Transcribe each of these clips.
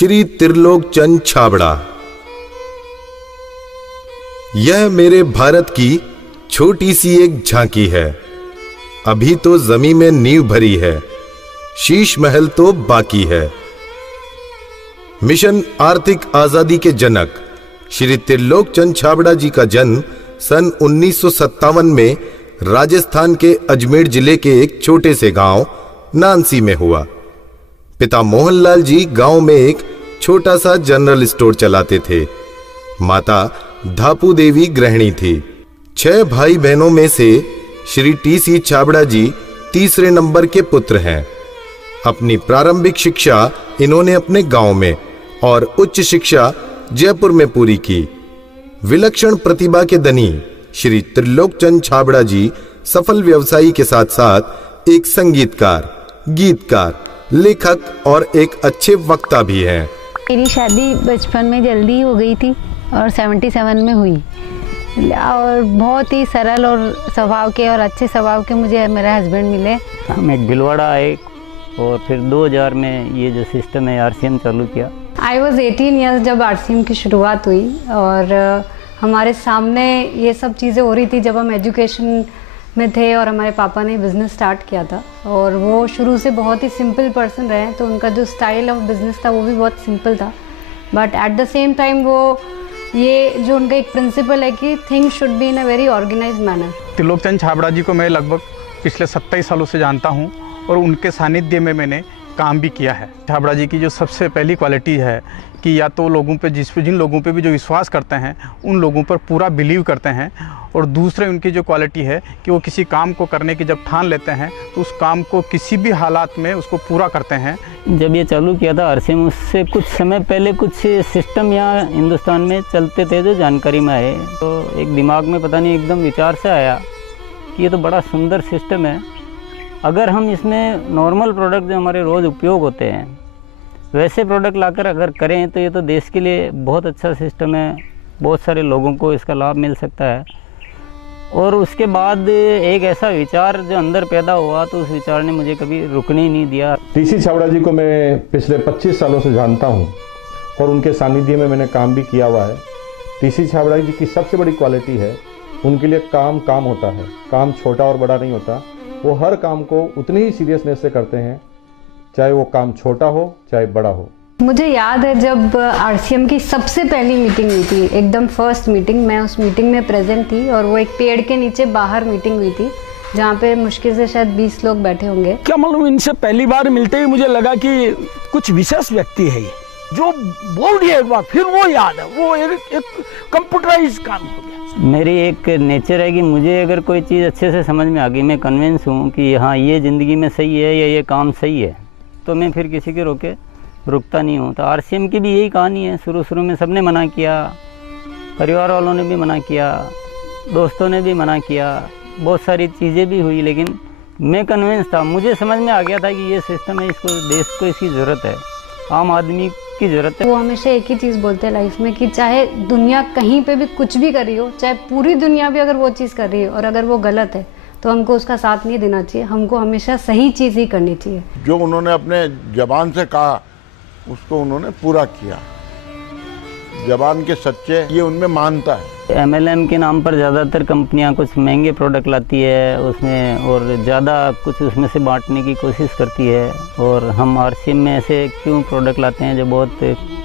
श्री त्रिलोक चंद छाबड़ा। यह मेरे भारत की छोटी सी एक झांकी है। अभी तो जमीन में नींव भरी है, शीश महल तो बाकी है। मिशन आर्थिक आजादी के जनक श्री त्रिलोक चंद छाबड़ा जी का जन्म सन 1957 में राजस्थान के अजमेर जिले के एक छोटे से गांव नानसी में हुआ। पिता मोहनलाल जी गांव में एक छोटा सा जनरल स्टोर चलाते थे। माता धापू देवी गृहिणी थी। 6 भाई बहनों में से श्री टी.सी. छाबड़ा जी तीसरे नंबर के पुत्र हैं। अपनी प्रारंभिक शिक्षा इन्होंने अपने गांव में और उच्च शिक्षा जयपुर में पूरी की। विलक्षण प्रतिभा के धनी श्री त्रिलोक चंद छाबड़ा जी सफल व्यवसायी के साथ साथ एक संगीतकार, गीतकार, लेखक और एक अच्छे वक्ता भी हैं। मेरी शादी बचपन में जल्दी हो गई थी और 77 में हुई और बहुत ही सरल और स्वभाव के और अच्छे स्वभाव के मुझे मेरे हस्बैंड मिले। हम एक भिलवाड़ा आए और फिर 2000 में ये जो सिस्टम है आरसीएम चालू किया। आई वॉज 18 ईयर्स जब आरसीएम की शुरुआत हुई और हमारे सामने ये सब चीज़ें हो रही थी जब हम एजुकेशन में थे और हमारे पापा ने बिज़नेस स्टार्ट किया था और वो शुरू से बहुत ही सिंपल पर्सन रहे, तो उनका जो स्टाइल ऑफ बिज़नेस था वो भी बहुत सिंपल था। But at the same time वो ये जो उनका एक प्रिंसिपल है कि things should be in a very organised manner. Trilok Chand Chhabra ji को मैं लगभग पिछले 27 सालों से जानता हूँ और उनके सानिध्य में मैंने काम भी किया है। छाबड़ा जी की जो सबसे पहली क्वालिटी है कि या तो लोगों पे जिन लोगों पे भी जो विश्वास करते हैं उन लोगों पर पूरा बिलीव करते हैं, और दूसरे उनकी जो क्वालिटी है कि वो किसी काम को करने की जब ठान लेते हैं तो उस काम को किसी भी हालात में उसको पूरा करते हैं। जब ये चालू किया था आरसीएम, उससे कुछ समय पहले कुछ सिस्टम यहाँ हिंदुस्तान में चलते थे जो जानकारी में आए, तो एक दिमाग में पता नहीं एकदम विचार से आया कि ये तो बड़ा सुंदर सिस्टम है। अगर हम इसमें नॉर्मल प्रोडक्ट जो हमारे रोज़ उपयोग होते हैं वैसे प्रोडक्ट लाकर अगर करें तो ये तो देश के लिए बहुत अच्छा सिस्टम है, बहुत सारे लोगों को इसका लाभ मिल सकता है। और उसके बाद एक ऐसा विचार जो अंदर पैदा हुआ तो उस विचार ने मुझे कभी रुकने ही नहीं दिया। टी.सी. छाबड़ा जी को मैं पिछले 25 सालों से जानता हूं और उनके सानिध्य में मैंने काम भी किया हुआ है। टी.सी. छाबड़ा जी की सबसे बड़ी क्वालिटी है उनके लिए काम होता है। काम छोटा और बड़ा नहीं होता, वो हर काम को उतनी ही सीरियसनेस से करते हैं, चाहे वो काम छोटा हो चाहे बड़ा हो। मुझे याद है जब आरसीएम की सबसे पहली मीटिंग हुई थी, एकदम फर्स्ट मीटिंग, मैं उस मीटिंग में प्रेजेंट थी और वो एक पेड़ के नीचे बाहर मीटिंग हुई थी जहाँ पे मुश्किल से शायद 20 लोग बैठे होंगे। क्या मालूम, इनसे पहली बार मिलते ही मुझे लगा कि कुछ विशेष व्यक्ति है ये, जो बोल दिया एक बार फिर वो याद है, वो एक कंप्यूटराइज काम हो गया। मेरी एक नेचर है कि मुझे अगर कोई चीज़ अच्छे से समझ में आ गई, मैं कन्विंस हूँ कि हाँ ये ज़िंदगी में सही है या ये काम सही है, तो मैं फिर किसी के रोके रुकता नहीं हूँ। तो आरसीएम की भी यही कहानी है। शुरू में सबने मना किया, परिवार वालों ने भी मना किया, दोस्तों ने भी मना किया, बहुत सारी चीज़ें भी हुई, लेकिन मैं कन्विंस था, मुझे समझ में आ गया था कि ये सिस्टम है, इसको देश को इसकी ज़रूरत है, आम आदमी की ज़रूरत है। वो हमेशा एक ही चीज़ बोलते हैं लाइफ में कि चाहे दुनिया कहीं पे भी कुछ भी कर रही हो, चाहे पूरी दुनिया भी अगर वो चीज़ कर रही है और अगर वो गलत है तो हमको उसका साथ नहीं देना चाहिए, हमको हमेशा सही चीज़ ही करनी चाहिए। जो उन्होंने अपने जबान से कहा उसको उन्होंने पूरा किया। जबान के सच्चे ये उनमें मानता है। MLM के नाम पर ज़्यादातर कंपनियां कुछ महंगे प्रोडक्ट लाती है उसमें और ज़्यादा कुछ उसमें से बांटने की कोशिश करती है, और हम आरसीएम में ऐसे क्यों प्रोडक्ट लाते हैं जो बहुत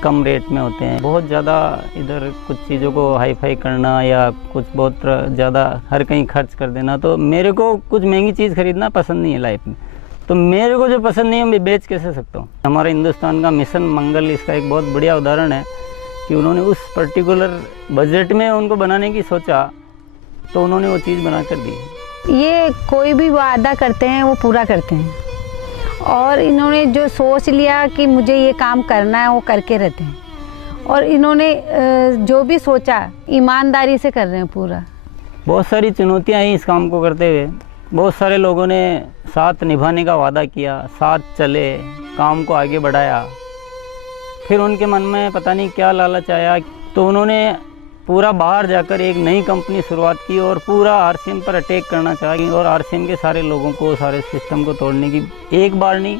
कम रेट में होते हैं। बहुत ज़्यादा इधर कुछ चीज़ों को हाई फाई करना या कुछ बहुत ज़्यादा हर कहीं खर्च कर देना, तो मेरे को कुछ महंगी चीज़ खरीदना पसंद नहीं है लाइफ में। तो मेरे को जो पसंद नहीं है मैं बेच कैसे सकता हूँ। हमारे हिंदुस्तान का मिशन मंगल इसका एक बहुत बढ़िया उदाहरण है कि उन्होंने उस पर्टिकुलर बजट में उनको बनाने की सोचा तो उन्होंने वो चीज़ बना कर दी। ये कोई भी वादा करते हैं वो पूरा करते हैं, और इन्होंने जो सोच लिया कि मुझे ये काम करना है वो करके रहते हैं, और इन्होंने जो भी सोचा ईमानदारी से कर रहे हैं पूरा। बहुत सारी चुनौतियाँ आई इस काम को करते हुए, बहुत सारे लोगों ने साथ निभाने का वादा किया, साथ चले, काम को आगे बढ़ाया, फिर उनके मन में पता नहीं क्या लालच आया तो उन्होंने पूरा बाहर जाकर एक नई कंपनी शुरुआत की और पूरा आरसीएम पर अटैक करना चाहिए और आरसीएम के सारे लोगों को, सारे सिस्टम को तोड़ने की एक बार नहीं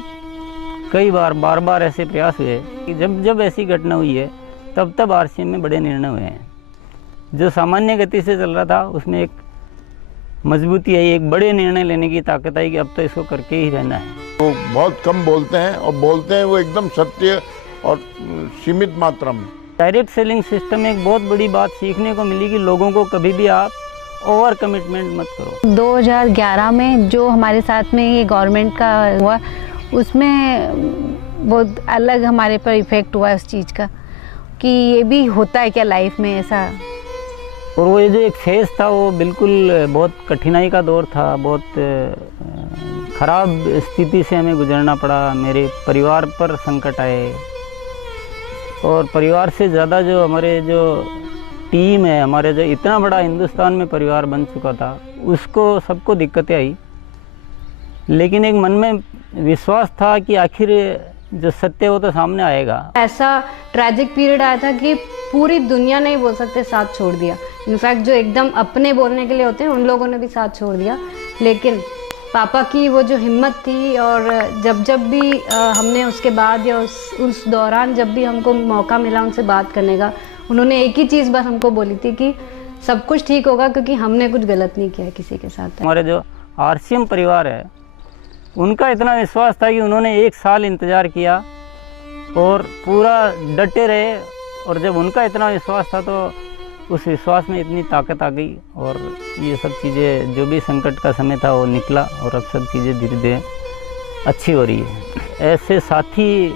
कई बार बार ऐसे प्रयास हुए कि जब ऐसी घटना हुई है तब आरसीएम में बड़े निर्णय हुए हैं। जो सामान्य गति से चल रहा था उसमें एक मजबूती आई, एक बड़े निर्णय लेने की ताकत आई कि अब तो इसको करके ही रहना है। वो बहुत कम बोलते हैं और बोलते हैं वो एकदम सत्य और सीमित मात्रा में। डायरेक्ट सेलिंग सिस्टम में एक बहुत बड़ी बात सीखने को मिली कि लोगों को कभी भी आप ओवर कमिटमेंट मत करो। 2011 में जो हमारे साथ में ये गवर्नमेंट का हुआ उसमें बहुत अलग हमारे पर इफ़ेक्ट हुआ उस चीज़ का कि ये भी होता है क्या लाइफ में ऐसा। और वो ये जो एक फेज़ था वो बिल्कुल बहुत कठिनाई का दौर था, बहुत ख़राब स्थिति से हमें गुजरना पड़ा। मेरे परिवार पर संकट आए और परिवार से ज़्यादा जो हमारे जो टीम है, हमारे जो इतना बड़ा हिंदुस्तान में परिवार बन चुका था, उसको सबको दिक्कतें आई। लेकिन एक मन में विश्वास था कि आखिर जो सत्य वो तो सामने आएगा। ऐसा ट्रैजिक पीरियड आया था कि पूरी दुनिया ने ही बोल सकते साथ छोड़ दिया। इनफैक्ट जो एकदम अपने बोलने के लिए होते हैं उन लोगों ने भी साथ छोड़ दिया। लेकिन पापा की वो जो हिम्मत थी और जब भी हमने उसके बाद या उस दौरान जब भी हमको मौका मिला उनसे बात करने का, उन्होंने एक ही चीज़ बस हमको बोली थी कि सब कुछ ठीक होगा क्योंकि हमने कुछ गलत नहीं किया किसी के साथ। हमारे जो आरसीएम परिवार है उनका इतना विश्वास था कि उन्होंने 1 साल इंतज़ार किया और पूरा डटे रहे। और जब उनका इतना विश्वास था तो उस विश्वास में इतनी ताकत आ गई और ये सब चीज़ें, जो भी संकट का समय था वो निकला और अब सब चीज़ें धीरे धीरे अच्छी हो रही है। ऐसे साथी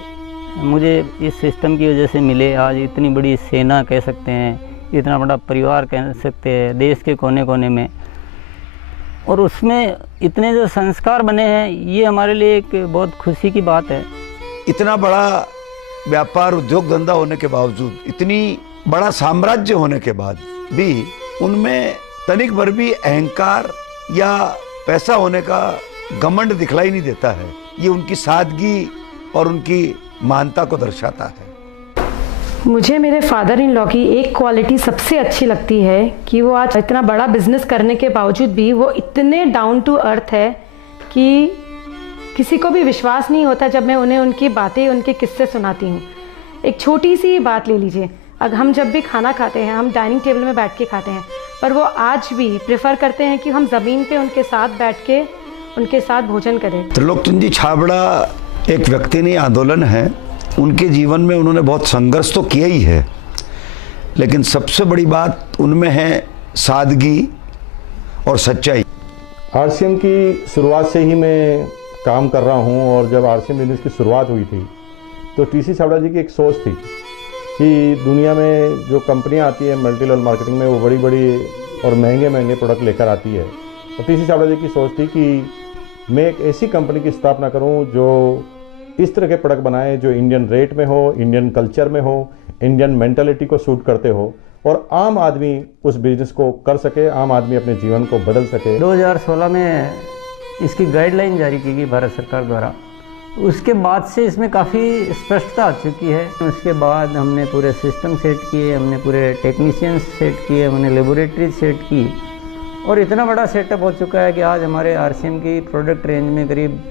मुझे इस सिस्टम की वजह से मिले। आज इतनी बड़ी सेना कह सकते हैं, इतना बड़ा परिवार कह सकते हैं देश के कोने कोने में, और उसमें इतने जो संस्कार बने हैं, ये हमारे लिए एक बहुत खुशी की बात है। इतना बड़ा व्यापार उद्योग धंधा होने के बावजूद, इतनी बड़ा साम्राज्य होने के बाद भी उनमें तनिक भर भी अहंकार या पैसा होने का घमंड दिखलाई नहीं देता है। ये उनकी सादगी और उनकी मानता को दर्शाता है। मुझे मेरे फादर इन लॉ की एक क्वालिटी सबसे अच्छी लगती है कि वो आज इतना बड़ा बिजनेस करने के बावजूद भी वो इतने डाउन टू अर्थ है कि किसी को भी विश्वास नहीं होता जब मैं उन्हें उनकी बातें, उनके किस्से सुनाती हूँ। एक छोटी सी बात ले लीजिए, अगर हम जब भी खाना खाते हैं हम डाइनिंग टेबल में बैठ के खाते हैं, पर वो आज भी प्रेफर करते हैं कि हम ज़मीन पे उनके साथ बैठ के उनके साथ भोजन करें। त्रिलोकचंद जी छाबड़ा एक व्यक्ति नहीं, आंदोलन है। उनके जीवन में उन्होंने बहुत संघर्ष तो किया ही है, लेकिन सबसे बड़ी बात उनमें है सादगी और सच्चाई। आरसीएम की शुरुआत से ही मैं काम कर रहा हूं और जब आरसीएम बिजनेस की शुरुआत हुई थी तो टीसी छाबड़ा जी की एक सोच थी कि दुनिया में जो कंपनियां आती है मल्टी लेवल मार्केटिंग में, वो बड़ी बड़ी और महंगे महंगे प्रोडक्ट लेकर आती है। और टीसी छाबड़ा जी की सोच थी कि मैं एक ऐसी कंपनी की स्थापना करूं जो इस तरह के प्रोडक्ट बनाए जो इंडियन रेट में हो, इंडियन कल्चर में हो, इंडियन मेंटालिटी को सूट करते हो और आम आदमी उस बिजनेस को कर सके, आम आदमी अपने जीवन को बदल सके। 2016 में इसकी गाइडलाइन जारी की गई भारत सरकार द्वारा। उसके बाद से इसमें काफ़ी स्पष्टता आ चुकी है। उसके बाद हमने पूरे सिस्टम सेट किए, हमने पूरे टेक्नीशियंस सेट किए, हमने लेबोरेटरी सेट की और इतना बड़ा सेटअप हो चुका है कि आज हमारे आरसीएम की प्रोडक्ट रेंज में करीब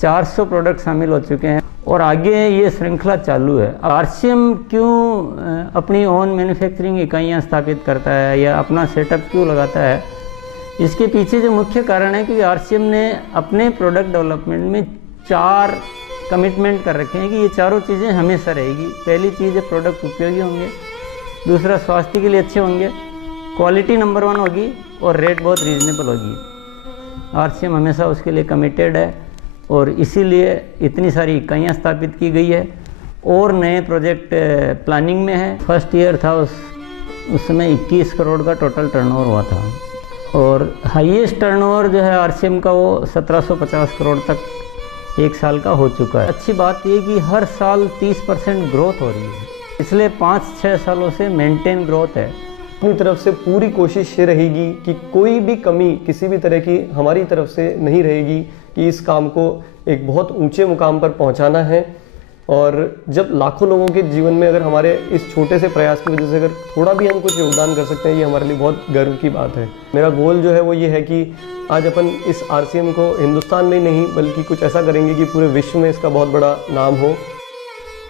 400 प्रोडक्ट शामिल हो चुके हैं और आगे ये श्रृंखला चालू है। आरसीएम क्यों अपनी ओन मैन्युफैक्चरिंग इकाइयाँ स्थापित करता है या अपना सेटअप क्यों लगाता है, इसके पीछे जो मुख्य कारण है कि आरसीएम ने अपने प्रोडक्ट डेवलपमेंट में 4 कमिटमेंट कर रखे हैं कि ये चारों चीज़ें हमेशा रहेगी। पहली चीज़ है प्रोडक्ट उपयोगी होंगे, दूसरा स्वास्थ्य के लिए अच्छे होंगे, क्वालिटी नंबर 1 होगी और रेट बहुत रीजनेबल होगी। आरसीएम हमेशा उसके लिए कमिटेड है और इसीलिए इतनी सारी इकाइयाँ स्थापित की गई है और नए प्रोजेक्ट प्लानिंग में है। फर्स्ट ईयर था उस समय 21 करोड़ का टोटल टर्नओवर हुआ था और हाईएस्ट टर्नओवर जो है आरसीएम का वो 1750 करोड़ तक एक साल का हो चुका है। अच्छी बात ये कि हर साल 30% ग्रोथ हो रही है, इसलिए 5-6 सालों से मेंटेन ग्रोथ है। अपनी तरफ से पूरी कोशिश ये रहेगी कि कोई भी कमी किसी भी तरह की हमारी तरफ से नहीं रहेगी कि इस काम को एक बहुत ऊंचे मुकाम पर पहुंचाना है। और जब लाखों लोगों के जीवन में अगर हमारे इस छोटे से प्रयास की वजह से अगर थोड़ा भी हम कुछ योगदान कर सकते हैं, ये हमारे लिए बहुत गर्व की बात है। मेरा गोल जो है वो ये है कि आज अपन इस RCM को हिंदुस्तान में नहीं बल्कि कुछ ऐसा करेंगे कि पूरे विश्व में इसका बहुत बड़ा नाम हो।